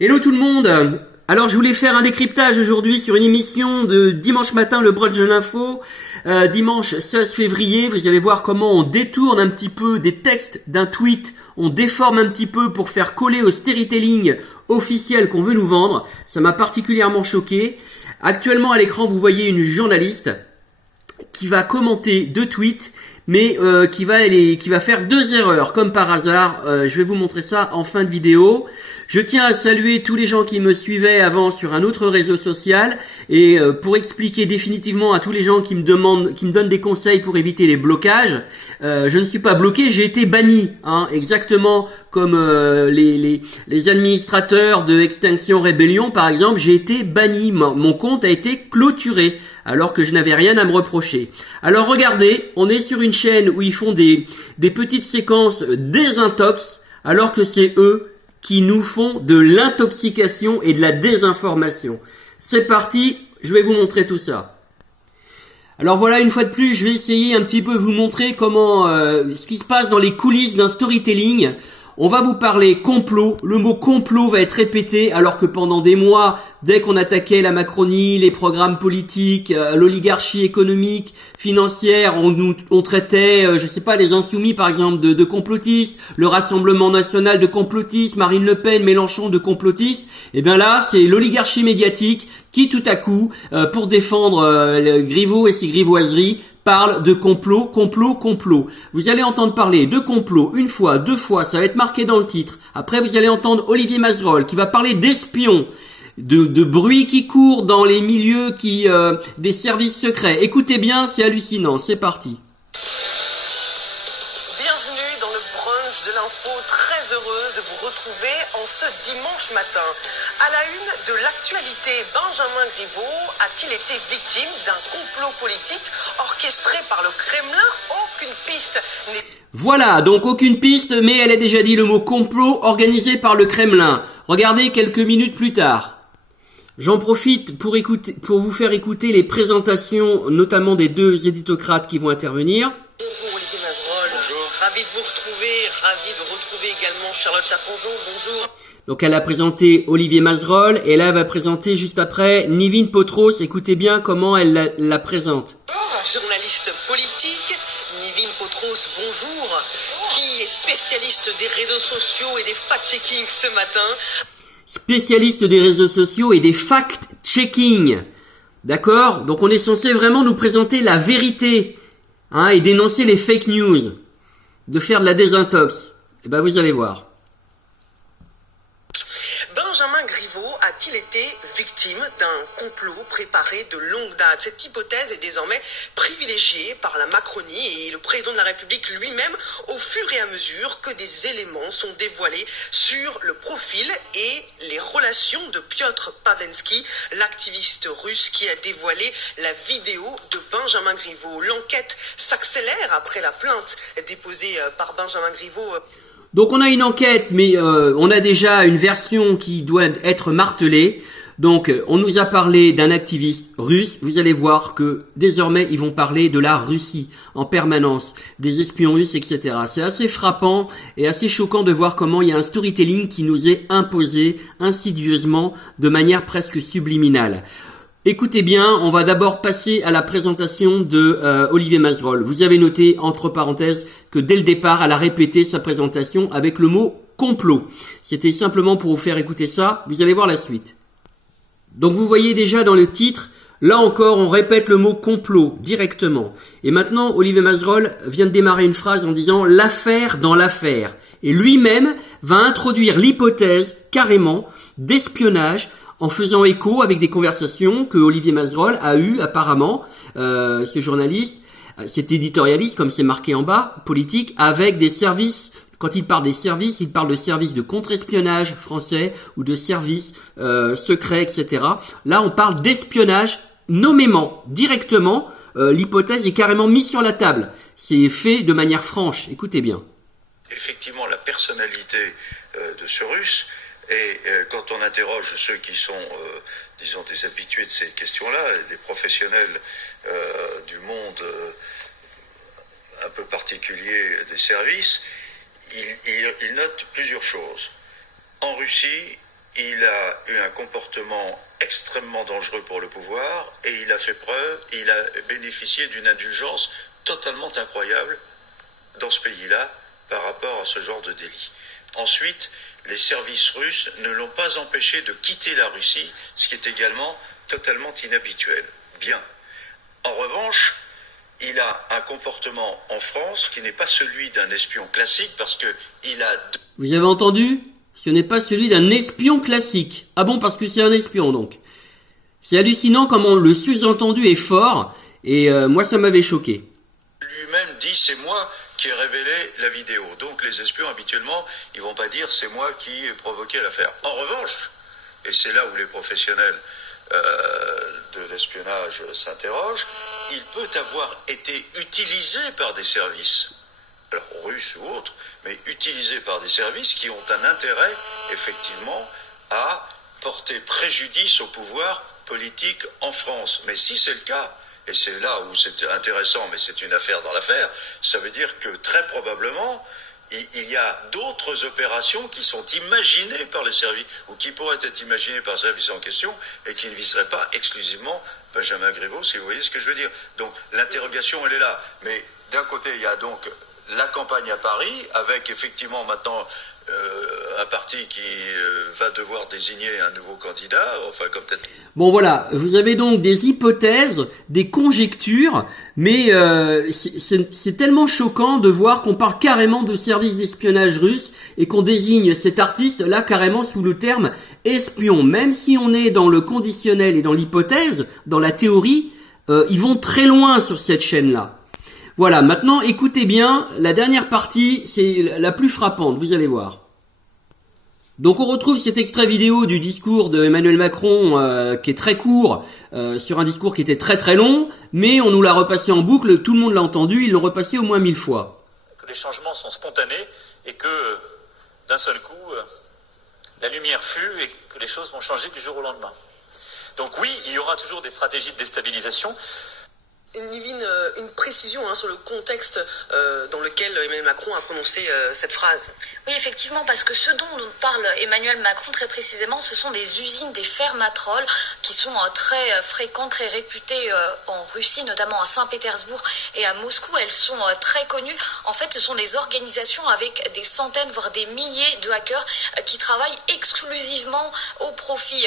Hello tout le monde. Alors je voulais faire un décryptage aujourd'hui sur une émission de dimanche matin, le brunch de l'info, dimanche 16 février. Vous allez voir comment on détourne un petit peu des textes d'un tweet, on déforme un petit peu pour faire coller au storytelling officiel qu'on veut nous vendre. Ça m'a particulièrement choqué. Actuellement à l'écran, vous voyez une journaliste qui va commenter deux tweets, mais qui va faire deux erreurs comme par hasard. Je vais vous montrer ça en fin de vidéo. Je tiens à saluer tous les gens qui me suivaient avant sur un autre réseau social et pour expliquer définitivement à tous les gens qui me donnent des conseils pour éviter les blocages. Je ne suis pas bloqué, j'ai été banni, exactement comme les administrateurs de Extinction Rebellion par exemple. J'ai été banni, mon compte a été clôturé alors que je n'avais rien à me reprocher. Alors regardez, on est sur une chaîne où ils font des petites séquences désintox alors que c'est eux qui nous font de l'intoxication et de la désinformation. C'est parti, je vais vous montrer tout ça. Alors voilà, une fois de plus, je vais essayer un petit peu vous montrer comment ce qui se passe dans les coulisses d'un storytelling. On va vous parler complot. Le mot complot va être répété alors que pendant des mois, dès qu'on attaquait la Macronie, les programmes politiques, l'oligarchie économique, financière, on traitait, les insoumis par exemple de complotistes, le Rassemblement national de complotistes, Marine Le Pen, Mélenchon de complotistes. Et bien là, c'est l'oligarchie médiatique qui tout à coup, pour défendre Griveaux et ses grivoiseries, parle de complot. Vous allez entendre parler de complot une fois, deux fois, ça va être marqué dans le titre. Après, vous allez entendre Olivier Mazerolle qui va parler d'espions, de bruit qui court dans les milieux des services secrets. Écoutez bien, c'est hallucinant, c'est parti. Bienvenue dans le brunch de l'info, très heureuse de vous retrouver en ce dimanche matin. À la une de l'actualité, Benjamin Griveaux a-t-il été victime d'un complot politique orchestré par le Kremlin? Aucune piste n'est... Voilà, donc aucune piste, mais elle a déjà dit le mot complot organisé par le Kremlin. Regardez quelques minutes plus tard. J'en profite pour vous faire écouter les présentations, notamment des deux éditocrates qui vont intervenir. Bonjour Olivier Mazerolle. Bonjour. Ravi de vous retrouver, ravi de retrouver également Charlotte Chaponjon. Bonjour. Donc elle a présenté Olivier Mazerolle et là elle va présenter juste après Nivine Potros. Écoutez bien comment elle la présente. Journaliste politique, Nivine Potros, bonjour, qui est spécialiste des réseaux sociaux et des fact-checking ce matin. Spécialiste des réseaux sociaux et des fact-checking. D'accord? Donc on est censé vraiment nous présenter la vérité et dénoncer les fake news, de faire de la désintox. Et ben vous allez voir. Benjamin Griveaux a-t-il été victime d'un complot préparé de longue date? Cette hypothèse est désormais privilégiée par la Macronie et le président de la République lui-même au fur et à mesure que des éléments sont dévoilés sur le profil et les relations de Piotr Pavensky, l'activiste russe qui a dévoilé la vidéo de Benjamin Griveaux. L'enquête s'accélère après la plainte déposée par Benjamin Griveaux. Donc on a une enquête, mais on a déjà une version qui doit être martelée. Donc on nous a parlé d'un activiste russe. Vous allez voir que désormais ils vont parler de la Russie en permanence, des espions russes, etc. C'est assez frappant et assez choquant de voir comment il y a un storytelling qui nous est imposé insidieusement, de manière presque subliminale. Écoutez bien, on va d'abord passer à la présentation de Olivier Mazerolle. Vous avez noté, entre parenthèses, que dès le départ, elle a répété sa présentation avec le mot complot. C'était simplement pour vous faire écouter ça. Vous allez voir la suite. Donc vous voyez déjà dans le titre, là encore, on répète le mot complot directement. Et maintenant, Olivier Mazerolle vient de démarrer une phrase en disant « l'affaire dans l'affaire ». Et lui-même va introduire l'hypothèse, carrément, d'espionnage en faisant écho avec des conversations que Olivier Mazerolle a eues apparemment, ce journaliste, cet éditorialiste, comme c'est marqué en bas, politique, avec des services. Quand il parle des services, il parle de services de contre-espionnage français ou de services secrets, etc. Là, on parle d'espionnage nommément, directement. L'hypothèse est carrément mise sur la table. C'est fait de manière franche. Écoutez bien. Effectivement, la personnalité de ce Russe. Et quand on interroge ceux qui sont, disons, des habitués de ces questions-là, des professionnels du monde un peu particulier des services, ils notent plusieurs choses. En Russie, il a eu un comportement extrêmement dangereux pour le pouvoir et il a bénéficié d'une indulgence totalement incroyable dans ce pays-là par rapport à ce genre de délit. Ensuite, les services russes ne l'ont pas empêché de quitter la Russie, ce qui est également totalement inhabituel. Bien. En revanche, il a un comportement en France qui n'est pas celui d'un espion classique parce que il a... Vous avez entendu ? Ce n'est pas celui d'un espion classique. Ah bon, parce que c'est un espion donc. C'est hallucinant comment le sous-entendu est fort et moi ça m'avait choqué. Lui-même dit c'est moi qui ai révélé la vidéo. Donc les espions habituellement ils vont pas dire c'est moi qui ai provoqué l'affaire. En revanche, et c'est là où les professionnels de l'espionnage s'interrogent, il peut avoir été utilisé par des services, alors russes ou autres, mais utilisé par des services qui ont un intérêt effectivement à porter préjudice au pouvoir politique en France. Mais si c'est le cas, et c'est là où c'est intéressant, mais c'est une affaire dans l'affaire, ça veut dire que très probablement, il y a d'autres opérations qui sont imaginées par les services, ou qui pourraient être imaginées par le service en question, et qui ne viseraient pas exclusivement Benjamin Griveaux, si vous voyez ce que je veux dire. Donc l'interrogation, elle est là. Mais d'un côté, il y a donc la campagne à Paris, avec effectivement maintenant un parti qui va devoir désigner un nouveau candidat, enfin comme peut-être... Bon voilà, vous avez donc des hypothèses, des conjectures, mais c'est tellement choquant de voir qu'on parle carrément de service d'espionnage russe et qu'on désigne cet artiste là carrément sous le terme espion. Même si on est dans le conditionnel et dans l'hypothèse, dans la théorie, ils vont très loin sur cette chaîne-là. Voilà, maintenant écoutez bien, la dernière partie, c'est la plus frappante, vous allez voir. Donc on retrouve cet extrait vidéo du discours de Emmanuel Macron qui est très court, sur un discours qui était très très long, mais on nous l'a repassé en boucle, tout le monde l'a entendu, ils l'ont repassé au moins 1000 fois. Que les changements sont spontanés et que d'un seul coup, la lumière fut et que les choses vont changer du jour au lendemain. Donc oui, il y aura toujours des stratégies de déstabilisation. Nivine, une précision sur le contexte dans lequel Emmanuel Macron a prononcé cette phrase. Oui, effectivement, parce que ce dont parle Emmanuel Macron très précisément, ce sont des usines, des fermatrol, qui sont très fréquentes, très réputées en Russie, notamment à Saint-Pétersbourg et à Moscou. Elles sont très connues. En fait, ce sont des organisations avec des centaines, voire des milliers de hackers qui travaillent exclusivement au profit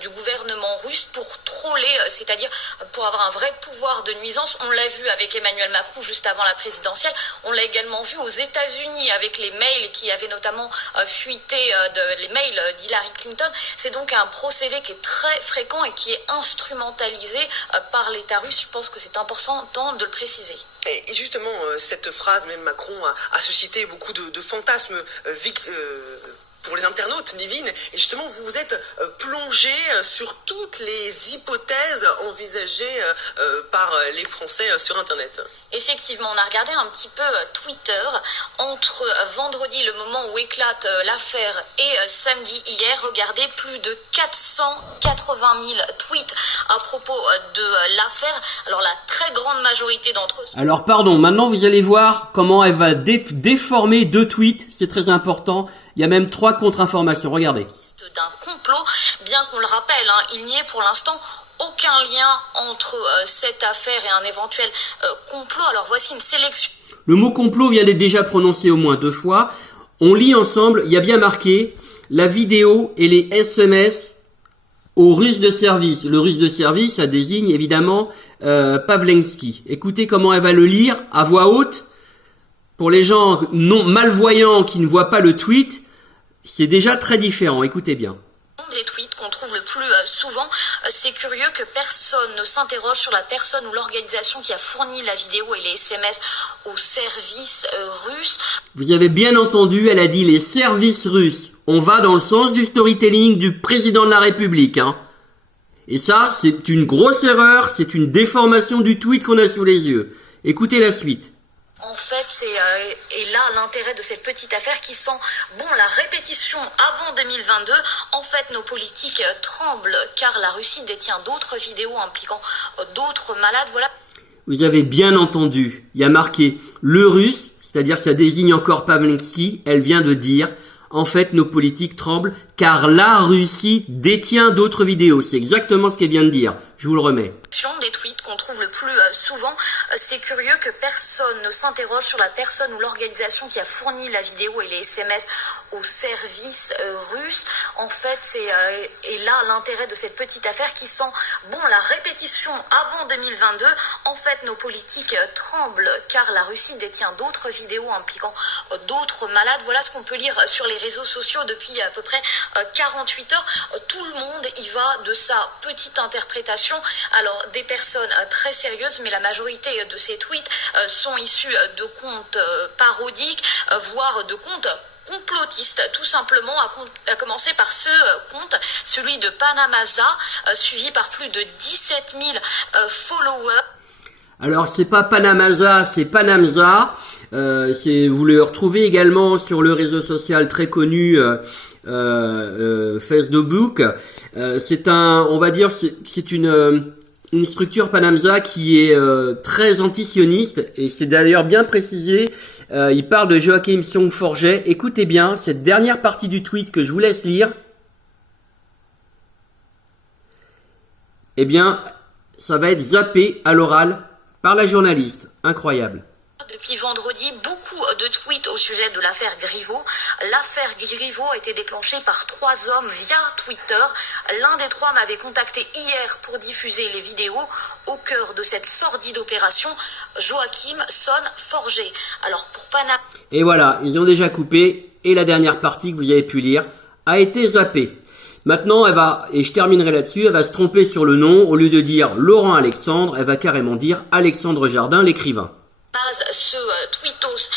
du gouvernement russe pour troller, c'est-à-dire pour avoir un vrai pouvoir de nuisance. On l'a vu avec Emmanuel Macron juste avant la présidentielle. On l'a également vu aux États-Unis avec les mails qui avaient notamment fuité, les mails d'Hillary Clinton. C'est donc un procédé qui est très fréquent et qui est instrumentalisé par l'État russe. Je pense que c'est important de le préciser. Et justement, cette phrase, même Macron, a suscité beaucoup de fantasmes pour les internautes, Nivine. Et justement, vous vous êtes plongé sur toutes les hypothèses envisagées par les Français sur Internet. Effectivement, on a regardé un petit peu Twitter entre vendredi, le moment où éclate l'affaire, et samedi hier. Regardez, plus de 480 000 tweets à propos de l'affaire. Alors la très grande majorité d'entre eux... Alors pardon, maintenant vous allez voir comment elle va déformer 2 tweets, c'est très important. Il y a même 3 contre-informations, regardez. D'un complot, bien qu'on le rappelle, il n'y ait pour l'instant aucun lien entre cette affaire et un éventuel complot. Alors voici une sélection. Le mot complot vient d'être déjà prononcé au moins 2 fois. On lit ensemble, il y a bien marqué la vidéo et les SMS aux Russes de service. Le Russe de service, ça désigne évidemment Pavlensky. Écoutez comment elle va le lire à voix haute. Pour les gens non malvoyants qui ne voient pas le tweet, c'est déjà très différent. Écoutez bien. Les tweets qu'on trouve le plus souvent, c'est curieux que personne ne s'interroge sur la personne ou l'organisation qui a fourni la vidéo et les SMS aux services russes. Vous avez bien entendu, elle a dit les services russes. On va dans le sens du storytelling du président de la République. Et ça, c'est une grosse erreur, c'est une déformation du tweet qu'on a sous les yeux. Écoutez la suite. En fait, et là l'intérêt de cette petite affaire qui sent la répétition avant 2022. En fait, nos politiques tremblent car la Russie détient d'autres vidéos impliquant d'autres malades. Voilà. Vous avez bien entendu, il y a marqué le russe, c'est-à-dire ça désigne encore Pavlensky. Elle vient de dire, en fait, nos politiques tremblent car la Russie détient d'autres vidéos. C'est exactement ce qu'elle vient de dire. Je vous le remets. Des tweets qu'on trouve le plus souvent. C'est curieux que personne ne s'interroge sur la personne ou l'organisation qui a fourni la vidéo et les SMS au service russe. En fait, et là l'intérêt de cette petite affaire qui sent la répétition avant 2022. En fait, nos politiques tremblent car la Russie détient d'autres vidéos impliquant d'autres malades. Voilà ce qu'on peut lire sur les réseaux sociaux depuis à peu près 48 heures. Tout le monde y va de sa petite interprétation. Alors, des personnes très sérieuses, mais la majorité de ces tweets sont issus de comptes parodiques, voire de comptes complotistes, tout simplement, à commencer par ce compte, celui de Panamaza, suivi par plus de 17 000 followers. Alors, c'est pas Panamaza, c'est Panamza. Vous le retrouvez également sur le réseau social très connu Facebook. C'est une structure Panamza qui est très antisioniste, et c'est d'ailleurs bien précisé. Il parle de Joachim Son-Forget. Écoutez bien cette dernière partie du tweet que je vous laisse lire. Eh bien, ça va être zappé à l'oral par la journaliste. Incroyable. Depuis vendredi, beaucoup de tweets au sujet de l'affaire Griveaux. L'affaire Griveaux a été déclenchée par 3 hommes via Twitter. L'un des 3 m'avait contacté hier pour diffuser les vidéos. Au cœur de cette sordide opération, Joachim Son-Forget. Alors pour Panama... Et voilà, ils ont déjà coupé, et la dernière partie que vous avez pu lire a été zappée. Maintenant, et je terminerai là-dessus, elle va se tromper sur le nom. Au lieu de dire Laurent Alexandre, elle va carrément dire Alexandre Jardin, l'écrivain. Ce tweetos,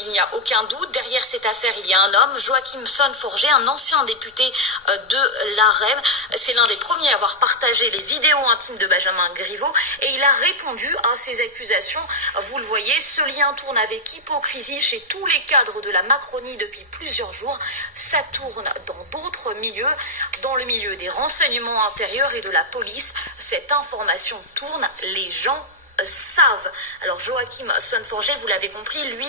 il n'y a aucun doute. Derrière cette affaire, il y a un homme, Joachim Son-Forget, un ancien député de l'AREM. C'est l'un des premiers à avoir partagé les vidéos intimes de Benjamin Griveaux et il a répondu à ces accusations. Vous le voyez, ce lien tourne avec hypocrisie chez tous les cadres de la Macronie depuis plusieurs jours. Ça tourne dans d'autres milieux, dans le milieu des renseignements intérieurs et de la police. Cette information tourne, les gens savent. Alors Joachim Son-Forget, vous l'avez compris, lui,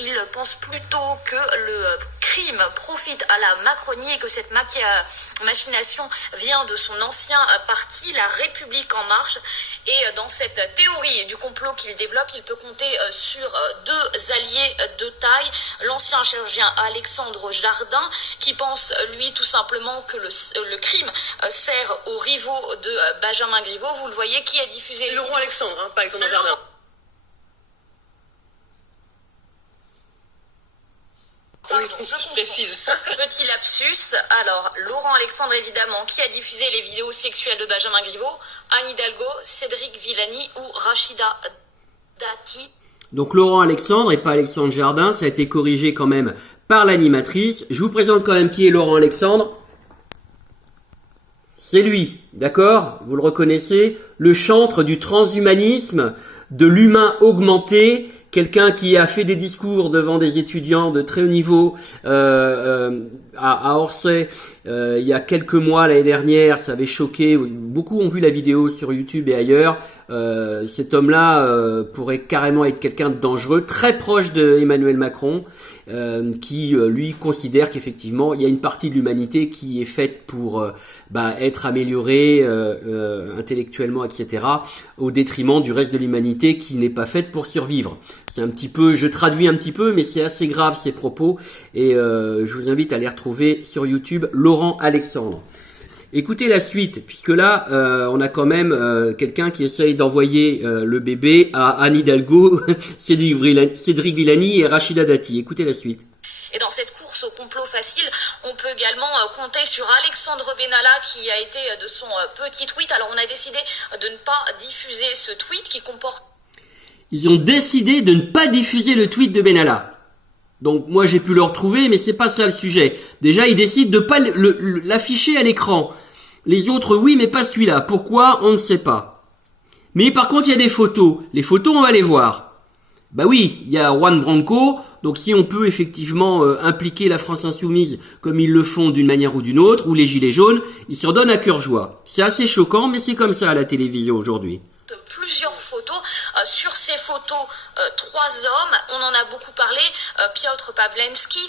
il pense plutôt que le crime profite à la Macronie et que cette machination vient de son ancien parti, La République En Marche. Et dans cette théorie du complot qu'il développe, il peut compter sur 2 alliés de taille. L'ancien chirurgien Alexandre Jardin, qui pense, lui, tout simplement que le crime sert aux rivaux de Benjamin Griveaux. Vous le voyez, qui a diffusé... Laurent Alexandre, par exemple, Jardin. Je précise. Petit lapsus. Alors, Laurent Alexandre, évidemment, qui a diffusé les vidéos sexuelles de Benjamin Griveaux, Anne Hidalgo, Cédric Villani ou Rachida Dati. Donc Laurent Alexandre et pas Alexandre Jardin, ça a été corrigé quand même par l'animatrice. Je vous présente quand même qui est Laurent Alexandre. C'est lui, d'accord? Vous le reconnaissez, le chantre du transhumanisme, de l'humain augmenté, quelqu'un qui a fait des discours devant des étudiants de très haut niveau à Orsay il y a quelques mois l'année dernière. Ça avait choqué, beaucoup ont vu la vidéo sur YouTube et ailleurs. Cet homme-là pourrait carrément être quelqu'un de dangereux, très proche de Emmanuel Macron, qui lui considère qu'effectivement il y a une partie de l'humanité qui est faite pour être améliorée intellectuellement, etc., au détriment du reste de l'humanité qui n'est pas faite pour survivre. C'est un petit peu, je traduis un petit peu, mais c'est assez grave ces propos, et je vous invite à les retrouver sur YouTube, Laurent Alexandre. Écoutez la suite, puisque là, on a quand même quelqu'un qui essaye d'envoyer le bébé à Anne Hidalgo, Cédric Villani et Rachida Dati. Écoutez la suite. Et dans cette course au complot facile, on peut également compter sur Alexandre Benalla qui a été de son petit tweet. Alors on a décidé de ne pas diffuser ce tweet qui comporte... Ils ont décidé de ne pas diffuser le tweet de Benalla. Donc moi j'ai pu le retrouver, mais c'est pas ça le sujet. Déjà ils décident de pas l'afficher à l'écran. Les autres oui, mais pas celui-là. Pourquoi? On ne sait pas. Mais par contre il y a des photos. Les photos on va les voir. Bah oui, il y a Juan Branco. Donc si on peut effectivement impliquer la France Insoumise comme ils le font d'une manière ou d'une autre, ou les Gilets jaunes, ils s'en donnent à cœur joie. C'est assez choquant, mais c'est comme ça à la télévision aujourd'hui. plusieurs photos. Sur ces photos, 3 hommes, on en a beaucoup parlé, Piotr Pawlenski,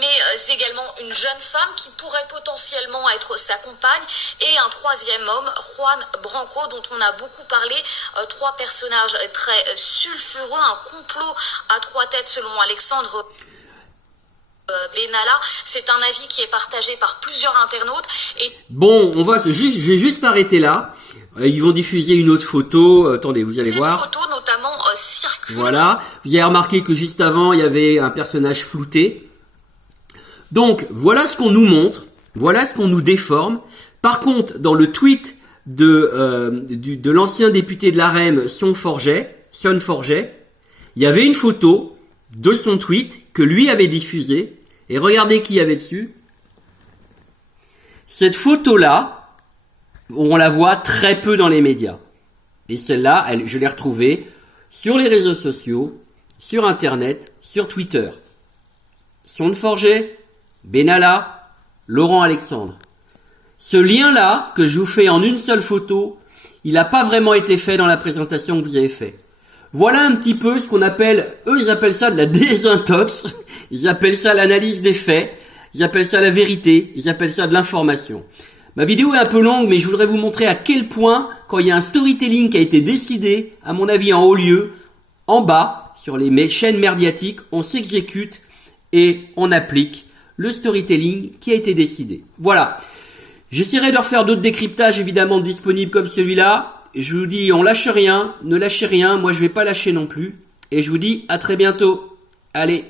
mais également une jeune femme qui pourrait potentiellement être sa compagne, et un 3e homme, Juan Branco, dont on a beaucoup parlé. 3 personnages très sulfureux, un complot à 3 têtes selon Alexandre Benalla. C'est un avis qui est partagé par plusieurs internautes. Et... Bon, je vais juste arrêter là. Ils vont diffuser une autre photo. Attendez, vous allez voir. Cette photo notamment circule. Voilà. Vous avez remarqué que juste avant, il y avait un personnage flouté. Donc, voilà ce qu'on nous montre. Voilà ce qu'on nous déforme. Par contre, dans le tweet de l'ancien député de l'AREM, Sion Forget, il y avait une photo de son tweet que lui avait diffusé. Et regardez qui y avait dessus. Cette photo-là, on la voit très peu dans les médias. Et celle-là, je l'ai retrouvée sur les réseaux sociaux, sur Internet, sur Twitter. Sion Forget, Benalla, Laurent Alexandre. Ce lien-là, que je vous fais en une seule photo, il n'a pas vraiment été fait dans la présentation que vous avez fait. Voilà un petit peu ce qu'on appelle, eux ils appellent ça de la désintox, ils appellent ça l'analyse des faits, ils appellent ça la vérité, ils appellent ça de l'information. Ma vidéo est un peu longue, mais je voudrais vous montrer à quel point, quand il y a un storytelling qui a été décidé, à mon avis en haut lieu, en bas, sur les chaînes médiatiques, on s'exécute et on applique le storytelling qui a été décidé. Voilà. J'essaierai de refaire d'autres décryptages évidemment disponibles comme celui-là. Je vous dis, on lâche rien, ne lâchez rien, moi je vais pas lâcher non plus. Et je vous dis à très bientôt. Allez.